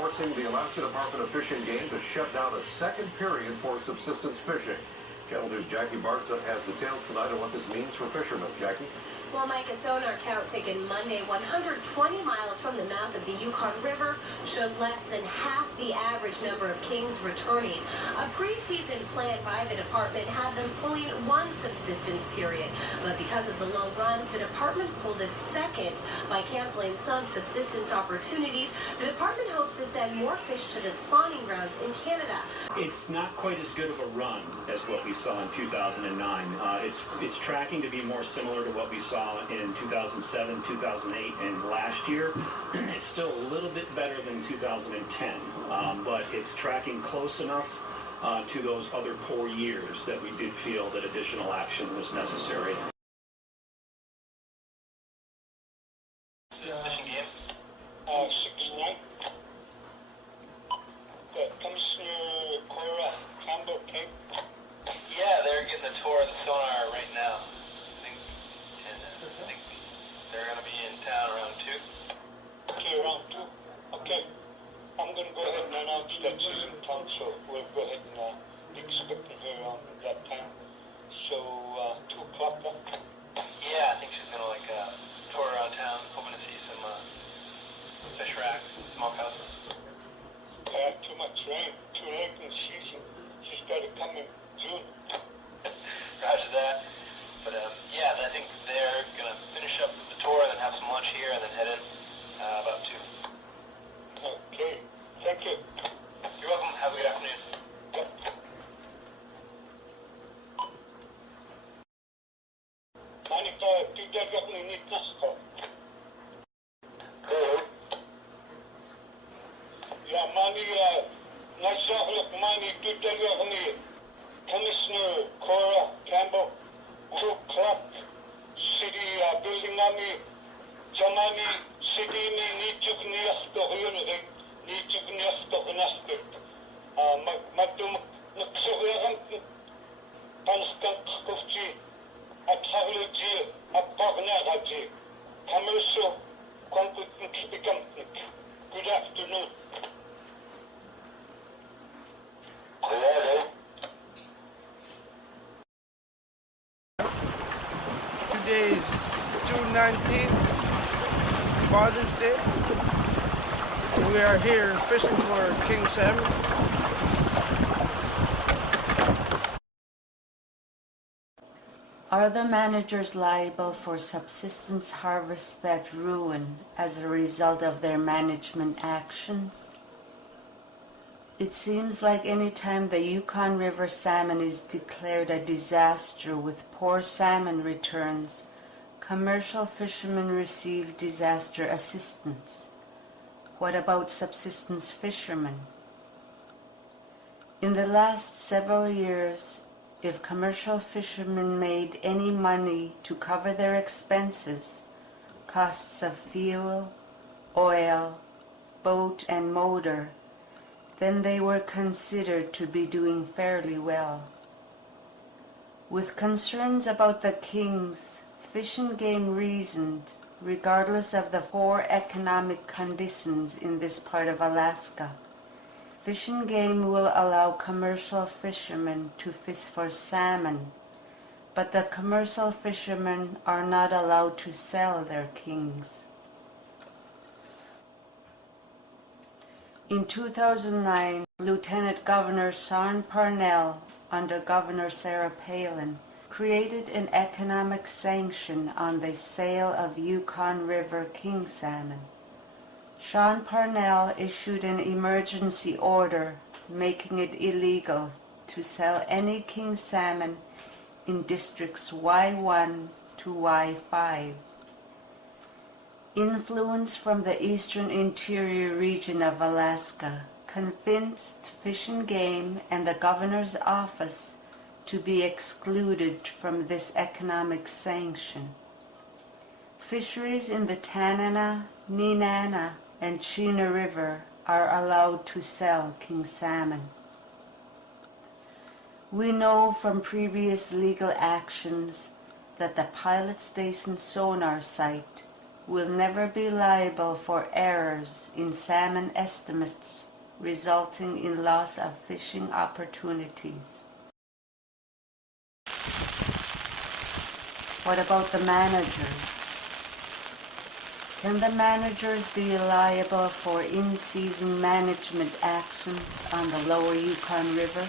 Forcing the Alaska Department of Fish and Game to shut down a second period for subsistence fishing. Channel News' Jackie Barca has details tonight on what this means for fishermen. Jackie? Well, Mike, a sonar count taken Monday 120 miles from the mouth of the Yukon River showed less than half the average number of kings returning. A preseason plan by the department had them pulling one subsistence period, but because of the low run, the department pulled a second by canceling some subsistence opportunities. The department hopes to send more fish to the spawning grounds in Canada. It's not quite as good of a run as what we saw in 2009. It's tracking to be more similar to what we saw in 2007, 2008, and last year. It's still a little bit better than 2010, but it's tracking close enough to those other poor years that we did feel that additional action was necessary. Fishing game? 6-9. Commissioner Cora Campbell came. Yeah, they're getting the tour of the sonar right now. I think they're going to be in town around 2. Okay, around 2. Okay. I'm going to go ahead and announce that she's in town, so we'll go ahead and be expecting her around that time. So, 2 o'clock. Yeah, I think she's going to tour around town, hoping to see some fish racks, smokehouses. Too much rain, too late in the season. She's got to come in June. Roger that. But yeah, I think they're going to finish up the tour and then have some lunch here and then head in about 2. Okay. Thank you. You're welcome. Have a good afternoon. Yep. Monica, do you definitely need this call? Good. Yeah, Mani, nice look, Mani, do you definitely Commissioner Cora Campbell, 2 o'clock, city building army, Jamani, city ni nijuk niasto huyunre, nijuk niasto hunaste. Magdum nagsuhuyakan panskang kakufji, at hagluji, at pagnagaji, commercial, computing kipikamnik. Good afternoon. Hello. Today is June 19th, Father's Day. We are here fishing for king salmon. Are the managers liable for subsistence harvests that ruin as a result of their management actions? It seems like any time the Yukon River salmon is declared a disaster with poor salmon returns, commercial fishermen receive disaster assistance. What about subsistence fishermen? In the last several years, if commercial fishermen made any money to cover their expenses, costs of fuel, oil, boat, and motor, then they were considered to be doing fairly well. With concerns about the kings, Fish and Game reasoned, regardless of the poor economic conditions in this part of Alaska, Fish and Game will allow commercial fishermen to fish for salmon, but the commercial fishermen are not allowed to sell their kings. In 2009, Lieutenant Governor Sean Parnell, under Governor Sarah Palin, created an economic sanction on the sale of Yukon River King Salmon. Sean Parnell issued an emergency order making it illegal to sell any king salmon in districts Y1 to Y5. Influence from the eastern interior region of Alaska convinced Fish and Game and the governor's office to be excluded from this economic sanction. Fisheries in the Tanana, Nenana, and Chena River are allowed to sell king salmon. We know from previous legal actions that the Pilot Station sonar site will never be liable for errors in salmon estimates resulting in loss of fishing opportunities. What about the managers? Can the managers be liable for in-season management actions on the lower Yukon River?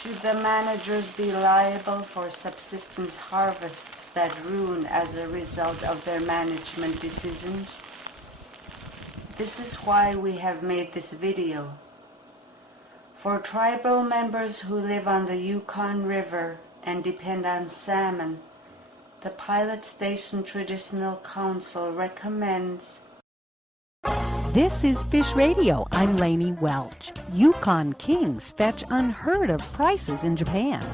Should the managers be liable for subsistence harvests that ruin as a result of their management decisions? This is why we have made this video. For tribal members who live on the Yukon River and depend on salmon, the Pilot Station Traditional Council recommends. This is Fish Radio. I'm Lainey Welch. Yukon Kings fetch unheard of prices in Japan.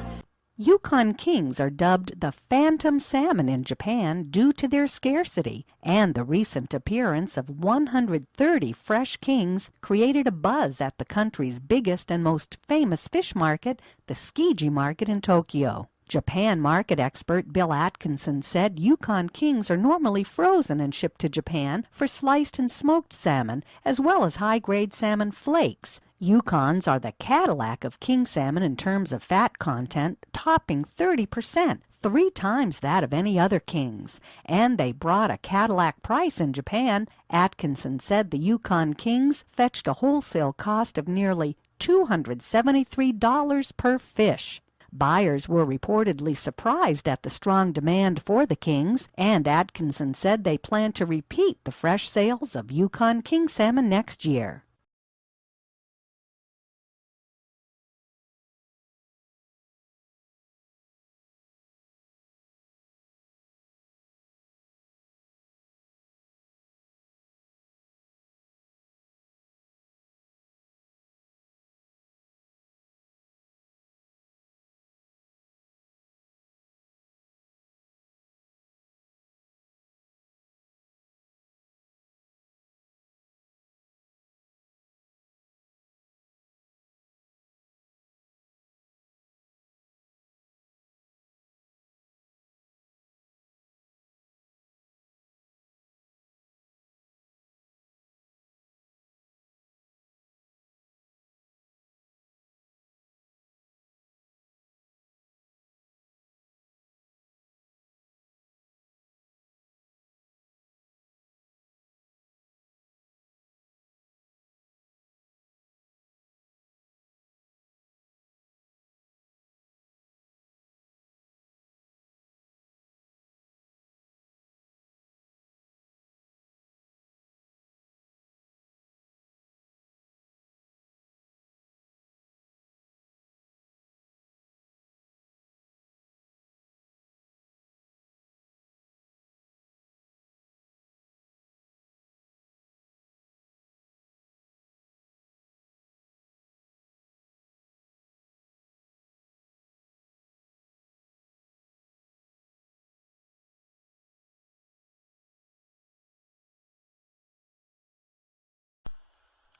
Yukon Kings are dubbed the Phantom Salmon in Japan due to their scarcity, and the recent appearance of 130 fresh kings created a buzz at the country's biggest and most famous fish market, the Tsukiji Market in Tokyo. Japan market expert Bill Atkinson said Yukon Kings are normally frozen and shipped to Japan for sliced and smoked salmon, as well as high-grade salmon flakes. Yukons are the Cadillac of king salmon in terms of fat content, topping 30%, 3 times that of any other kings. And they brought a Cadillac price in Japan. Atkinson said the Yukon Kings fetched a wholesale cost of nearly $273 per fish. Buyers were reportedly surprised at the strong demand for the kings, and Atkinson said they plan to repeat the fresh sales of Yukon king salmon next year.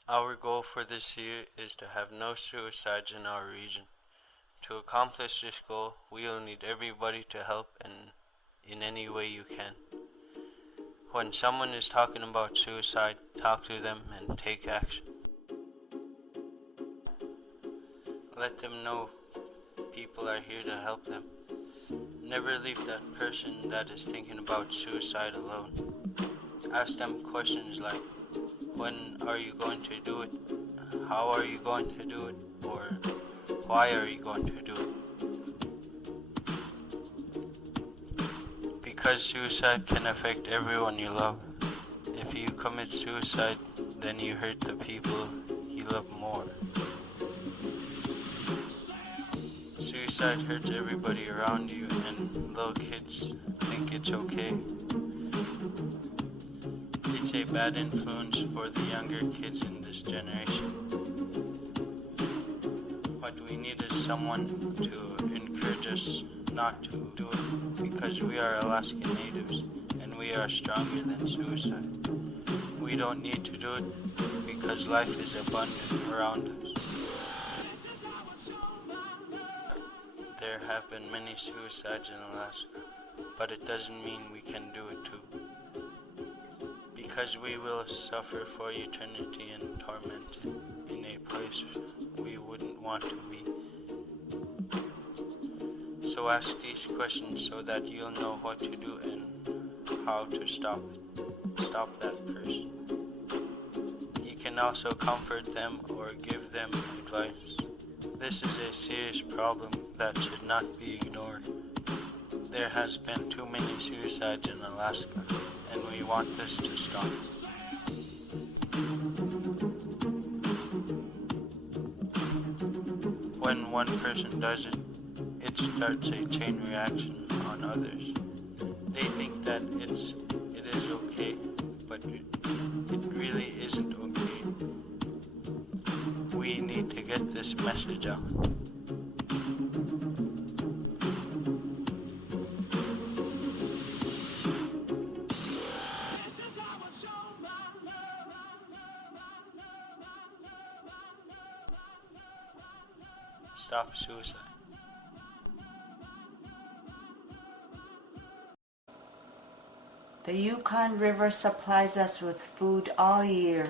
Our goal for this year is to have no suicides in our region. To accomplish this goal, we will need everybody to help in any way you can. When someone is talking about suicide, talk to them and take action. Let them know people are here to help them. Never leave that person that is thinking about suicide alone. Ask them questions like, when are you going to do it? How are you going to do it? Or why are you going to do it? Because suicide can affect everyone you love. If you commit suicide, then you hurt the people you love more. Suicide hurts everybody around you, and little kids think it's okay. It's a bad influence for the younger kids in this generation. What we need is someone to encourage us not to do it, because we are Alaskan natives and we are stronger than suicide. We don't need to do it because life is abundant around us. There have been many suicides in Alaska. but it doesn't mean we can do it too. Because we will suffer for eternity in torment in a place we wouldn't want to be. So ask these questions so that you'll know what to do and how to stop that curse. You can also comfort them or give them advice. This is a serious problem that should not be ignored. There has been too many suicides in Alaska, and we want this to stop. When one person does it, it starts a chain reaction on others. They think that it is okay, but it really isn't okay. We need to get this message out. Stop suicide. The Yukon River supplies us with food all year.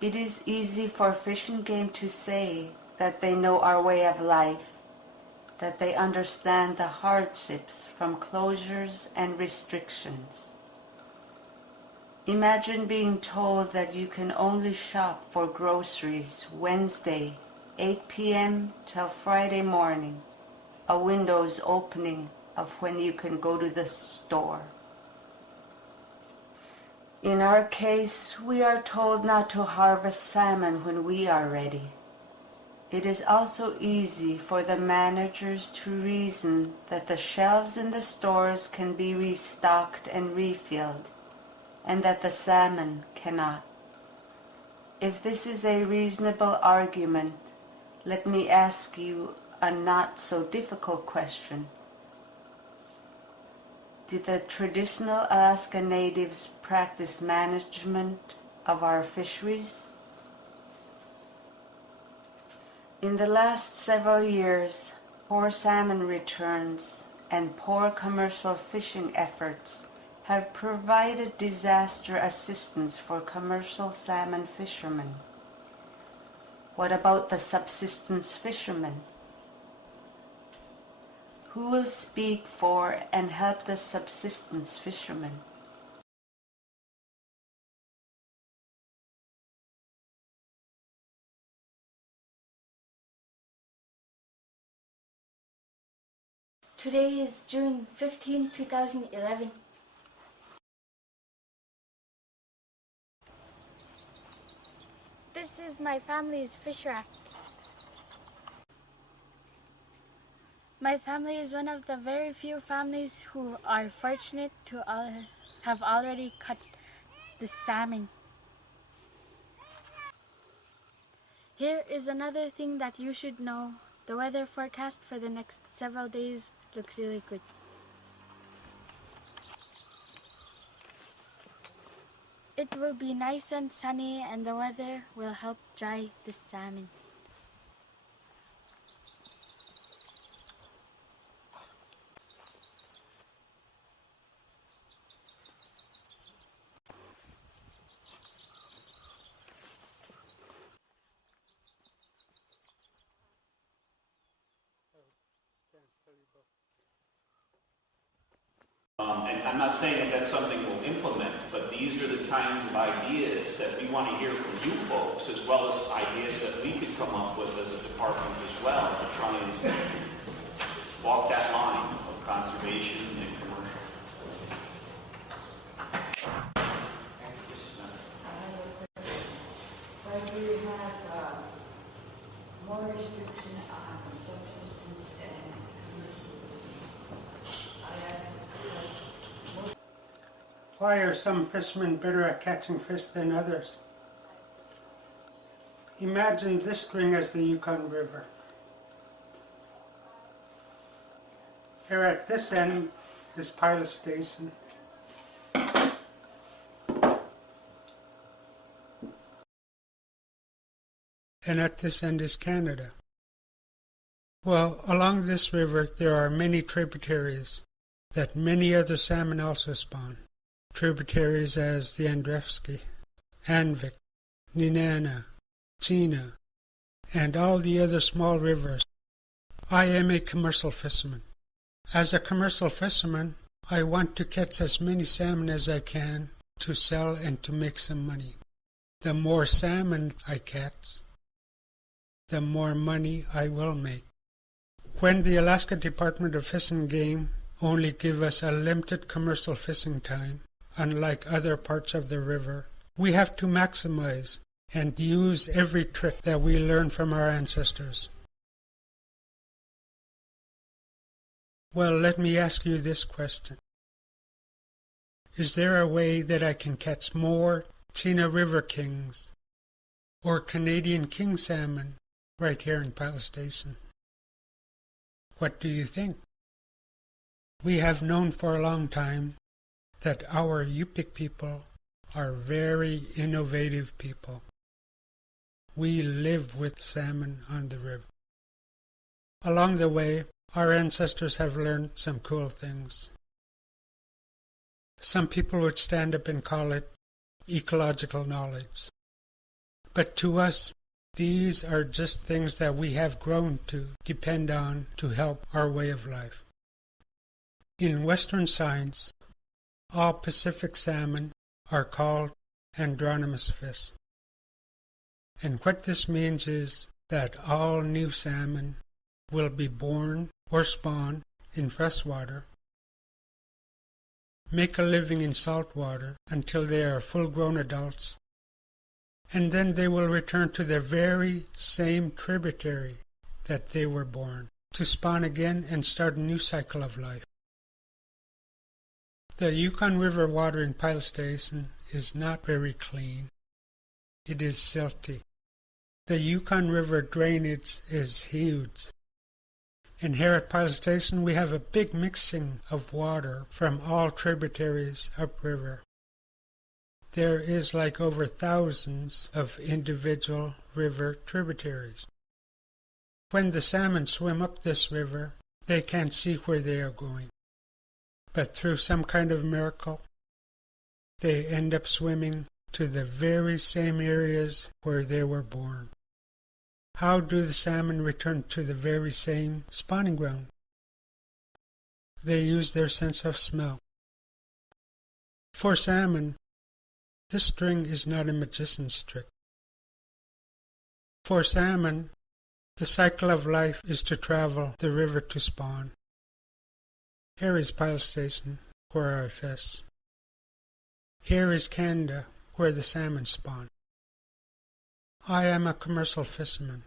It is easy for Fish and Game to say that they know our way of life, that they understand the hardships from closures and restrictions. Imagine being told that you can only shop for groceries Wednesday, 8 p.m. till Friday morning, a window's opening of when you can go to the store. In our case, we are told not to harvest salmon when we are ready. It is also easy for the managers to reason that the shelves in the stores can be restocked and refilled, and that the salmon cannot. If this is a reasonable argument, let me ask you a not so difficult question. Did the traditional Alaska Natives practice management of our fisheries? In the last several years, poor salmon returns and poor commercial fishing efforts have provided disaster assistance for commercial salmon fishermen. What about the subsistence fishermen? Who will speak for and help the subsistence fishermen? Today is June 15, 2011. This is my family's fish rack. My family is one of the very few families who are fortunate to have already cut the salmon. Here is another thing that you should know. The weather forecast for the next several days looks really good. It will be nice and sunny, and the weather will help dry the salmon. And I'm not saying that that's something we'll implement, but these are the kinds of ideas that we want to hear from you folks, as well as ideas that we could come up with as a department as well to try and walk that line of conservation and commercial. Why do you have more restriction on subsistence and commercial? Why are some fishermen better at catching fish than others? Imagine this string as the Yukon River. Here at this end is Pilot Station. And at this end is Canada. Well, along this river there are many tributaries. that many other salmon also spawn. Tributaries as the Andrewski, Anvik, Nenana, Tina, and all the other small rivers. I am a commercial fisherman. As a commercial fisherman, I want to catch as many salmon as I can to sell and to make some money. The more salmon I catch, the more money I will make. When the Alaska Department of Fish and Game only give us a limited commercial fishing time, unlike other parts of the river, we have to maximize and use every trick that we learned from our ancestors. Well, let me ask you this question. Is there a way that I can catch more Yukon River Kings or Canadian king salmon right here in Pilot Station? What do you think? We have known for a long time that our Yupik people are very innovative people. We live with salmon on the river. Along the way, our ancestors have learned some cool things. Some people would stand up and call it ecological knowledge. But to us, these are just things that we have grown to depend on to help our way of life. In Western science, all Pacific salmon are called androgynous fish. And what this means is that all new salmon will be born or spawn in fresh water, make a living in salt water until they are full-grown adults, and then they will return to the very same tributary that they were born, to spawn again and start a new cycle of life. The Yukon River water in Pilot Station is not very clean. It is silty. The Yukon River drainage is huge. And here at Pilot Station we have a big mixing of water from all tributaries upriver. There is like over thousands of individual river tributaries. When the salmon swim up this river, they can't see where they are going. But through some kind of miracle, they end up swimming to the very same areas where they were born. How do the salmon return to the very same spawning ground? They use their sense of smell. For salmon, this string is not a magician's trick. For salmon, the cycle of life is to travel the river to spawn. Here is Pilot Station, where I fish. Here is Canada, where the salmon spawn. I am a commercial fisherman.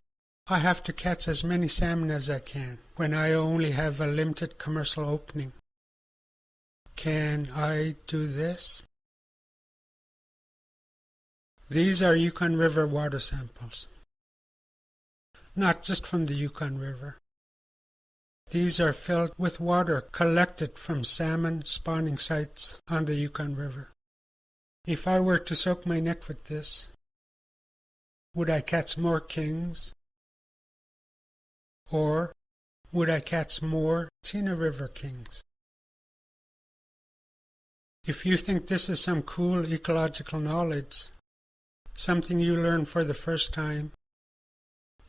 I have to catch as many salmon as I can when I only have a limited commercial opening. Can I do this? These are Yukon River water samples. Not just from the Yukon River. These are filled with water collected from salmon spawning sites on the Yukon River. If I were to soak my net with this, would I catch more kings? Or would I catch more Yukon River Kings? If you think this is some cool ecological knowledge, something you learn for the first time,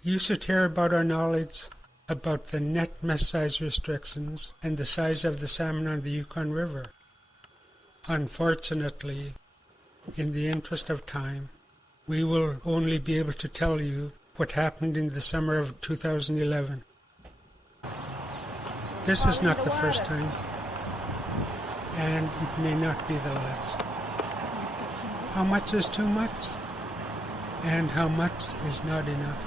you should hear about our knowledge about the net mesh size restrictions and the size of the salmon on the Yukon River. Unfortunately, in the interest of time, we will only be able to tell you what happened in the summer of 2011. This is not the first time, and it may not be the last. How much is too much, and how much is not enough?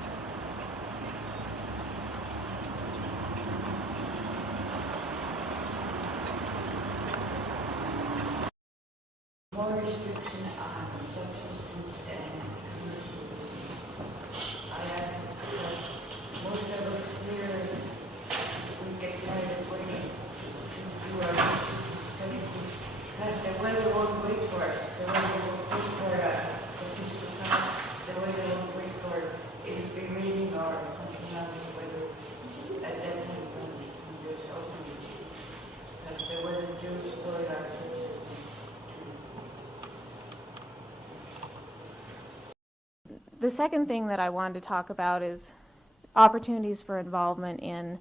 The way they won't wait for it is The second thing that I wanted to talk about is opportunities for involvement in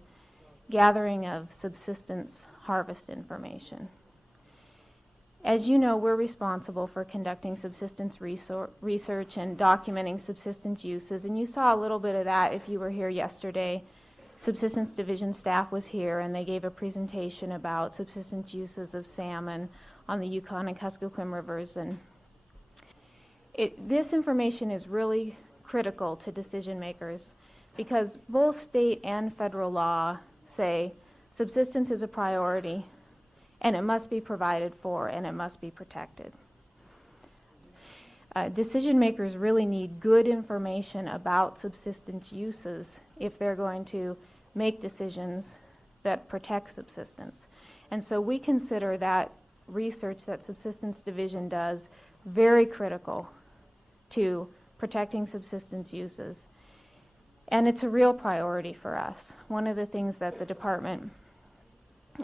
gathering of subsistence harvest information. As you know, we're responsible for conducting subsistence research and documenting subsistence uses, and you saw a little bit of that if you were here yesterday. Subsistence Division staff was here and they gave a presentation about subsistence uses of salmon on the Yukon and Kuskokwim rivers, and this information is really critical to decision makers because both state and federal law say subsistence is a priority and it must be provided for and it must be protected. Decision makers really need good information about subsistence uses if they're going to make decisions that protect subsistence. And so we consider that research that Subsistence Division does very critical to protecting subsistence uses. And it's a real priority for us. One of the things that the department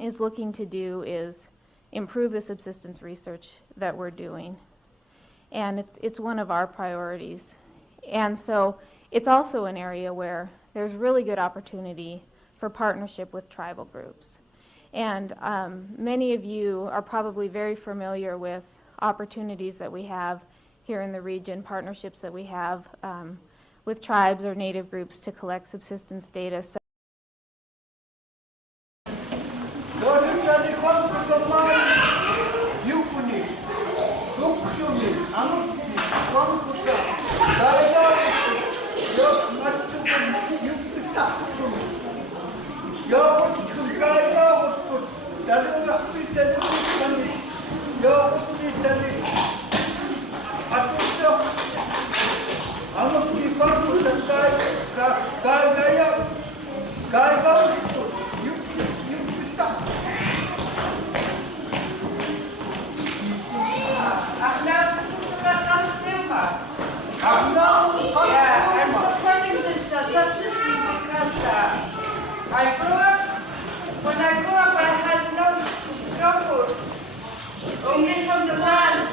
is looking to do is improve the subsistence research that we're doing. And it's one of our priorities. And so it's also an area where there's really good opportunity for partnership with tribal groups. And many of you are probably very familiar with opportunities that we have here in the region, partnerships that we have with tribes or native groups to collect subsistence data. So I'm supporting this subsistence because when I grew up, I had no food. Only from the land.